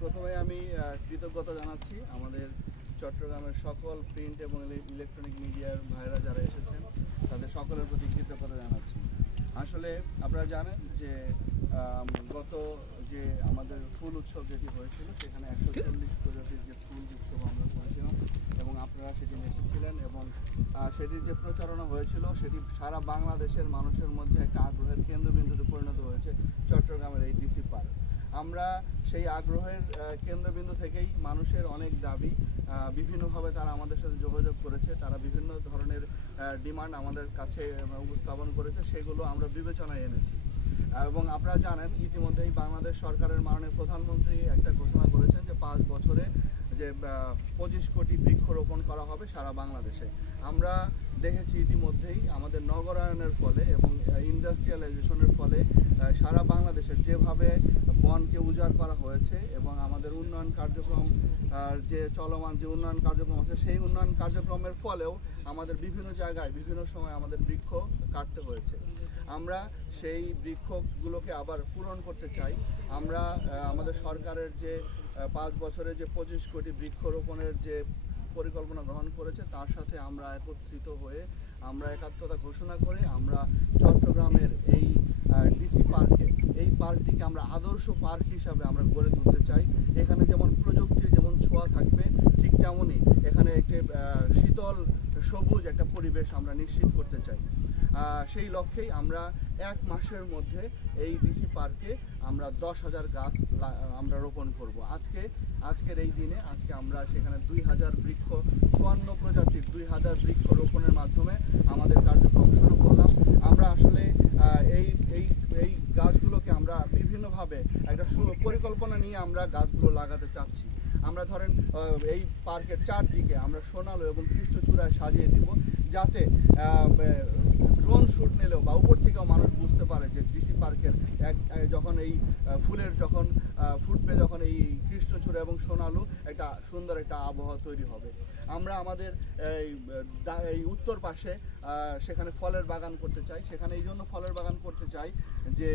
প্রথমে আমি কৃতজ্ঞতা জানাচ্ছি আমাদের চট্টগ্রামের সকল প্রিন্ট এবং ইলেকট্রনিক মিডিয়ার ভাইরা যারা এসেছেন তাদের সকলের প্রতি কৃতজ্ঞতা জানাচ্ছি। আসলে আপনারা জানেন যে গত যে আমাদের ফুল উৎসব যেটি হয়েছিল সেখানে 140 প্রজাতির যে ফুল উৎসব আমরা করেছিলাম এবং আপনারা সেদিন এসেছিলেন এবং সেটির যে প্রচারণা হয়েছিল সেটি সারা বাংলাদেশের মানুষের মধ্যে একটা আগ্রহের কেন্দ্রবিন্দুতে পরিণত হয়েছে চট্টগ্রামের এই ডিসি পার্ক। আমরা সেই আগ্রহের কেন্দ্রবিন্দু থেকেই মানুষের অনেক দাবি বিভিন্নভাবে তারা আমাদের সাথে যোগাযোগ করেছে, তারা বিভিন্ন ধরনের ডিমান্ড আমাদের কাছে উপস্থাপন করেছে, সেগুলো আমরা বিবেচনায় এনেছি। এবং আপনারা জানেন ইতিমধ্যেই বাংলাদেশ সরকারের মাননীয় প্রধানমন্ত্রী একটা ঘোষণা করেছেন যে 5 বছরে যে 25 কোটি বৃক্ষরোপণ করা হবে সারা বাংলাদেশে। আমরা দেখেছি ইতিমধ্যেই আমাদের নগরায়নের ফলে এবং ইন্ডাস্ট্রিয়ালাইজেশনের ফলে সারা বাংলাদেশের যেভাবে বনকে উজাড় করা হয়েছে এবং আমাদের উন্নয়ন কার্যক্রম যে চলমান যে উন্নয়ন কার্যক্রম আছে সেই উন্নয়ন কার্যক্রমের ফলেও আমাদের বিভিন্ন জায়গায় বিভিন্ন সময় আমাদের বৃক্ষ কাটতে হয়েছে। আমরা সেই বৃক্ষগুলোকে আবার পূরণ করতে চাই। আমরা আমাদের সরকারের যে 5 বছরে যে 25 কোটি বৃক্ষরোপণের যে পরিকল্পনা গ্রহণ করেছে তার সাথে আমরা একত্রিত হয়ে আমরা একাত্মতা ঘোষণা করে আমরা চট্টগ্রামের এই ডিসি পার্কে এই পার্কটিকে আমরা আদর্শ পার্ক হিসাবে আমরা গড়ে তুলতে চাই। এখানে যেমন প্রযুক্তির যেমন ছোঁয়া থাকবে ঠিক তেমনই এখানে একটি শীতল সবুজ একটা পরিবেশ আমরা নিশ্চিত করতে চাই। সেই লক্ষ্যেই আমরা 1 মাসের মধ্যে এই ডিসি পার্কে আমরা 10,000 গাছ আমরা রোপণ করব। আজকের এই দিনে আজকে আমরা সেখানে 2,000 বৃক্ষ 54 প্রজাতির 2,000 বৃক্ষ রোপণের মাধ্যমে আমাদের কার্যক্রম শুরু করলাম। আমরা আসলে এই গাছগুলোকে আমরা বিভিন্নভাবে একটা পরিকল্পনা নিয়ে আমরা গাছগুলো লাগাতে চাচ্ছি। আমরা ধরেন এই পার্কের চারদিকে আমরা সোনালো এবং কৃষ্ণচূড়ায় সাজিয়ে দিব যাতে ড্রোন শুট নিলেও বা উপর থেকেও মানুষ বুঝতে পারে যে ডিসি পার্কের যখন এই ফুলের যখন ফুটবে যখন এই কৃষ্ণচূড়া এবং সোনালু একটা সুন্দর একটা আবহাওয়া তৈরি হবে। আমরা আমাদের এই উত্তর পাশে সেখানে ফলের বাগান করতে চাই। সেখানে এই জন্য ফলের বাগান করতে চাই যে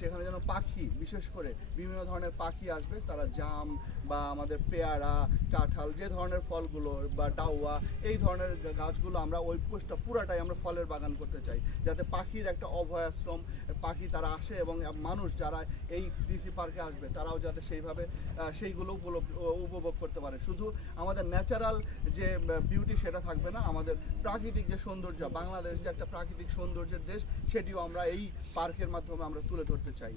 সেখানে যেন পাখি বিশেষ করে বিভিন্ন ধরনের পাখি আসবে, তারা জাম বা আমাদের পেয়ারা কাঁঠাল যে ধরনের ফলগুলো বা ডাউয়া এই ধরনের গাছগুলো আমরা ওই পুরাটাই আমরা ফলের বাগান করতে চাই যাতে পাখির একটা অভয়াশ্রম পাখি তারা আসে এবং মানুষ যারা এই ডিসি পার্কে আসবে তারাও যাতে সেইভাবে সেইগুলো উপভোগ করতে পারে। শুধু আমাদের ন্যাচারাল যে বিউটি সেটা থাকবে না, আমাদের প্রাকৃতিক যে সৌন্দর্য বাংলাদেশ যে একটা প্রাকৃতিক সৌন্দর্যের দেশ সেটিও আমরা এই পার্কের মাধ্যমে আমরা তুলে ধরতে চাই।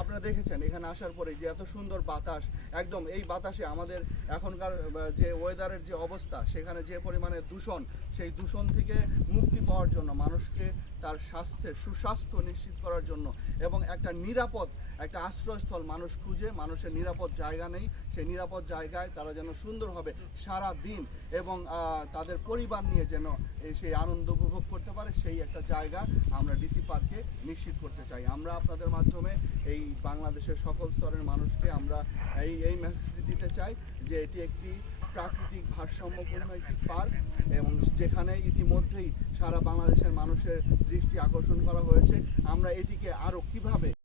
আপনারা দেখেছেন এখানে আসার পরে যে এত সুন্দর বাতাস, একদম এই বাতাসে আমাদের এখনকার যে ওয়েদারের যে অবস্থা সেখানে যে পরিমাণে দূষণ, সেই দূষণ থেকে মুক্তি পাওয়ার জন্য মানুষকে তার সুস্বাস্থ্য নিশ্চিত করার জন্য এবং একটা নিরাপদ একটা আশ্রয়স্থল মানুষ খুঁজে, মানুষের নিরাপদ জায়গা নেই, সেই নিরাপদ জায়গায় তারা যেন সুন্দরভাবে সারা দিন এবং তাদের পরিবার নিয়ে যেন সেই আনন্দ উপভোগ করতে পারে সেই একটা জায়গা আমরা ডিসি পার্কে নিশ্চিত করতে চাই। আমরা আপনাদের মাধ্যমে এই বাংলাদেশের সকল স্তরের মানুষকে আমরা এই মেসেজটি দিতে চাই যে এটি একটি প্রাকৃতিক ভারসাম্যপূর্ণ একটি পার্ক এবং যেখানে ইতিমধ্যেই সারা বাংলাদেশের মানুষের দৃষ্টি আকর্ষণ করা হয়েছে। আমরা এটিকে আরও কিভাবে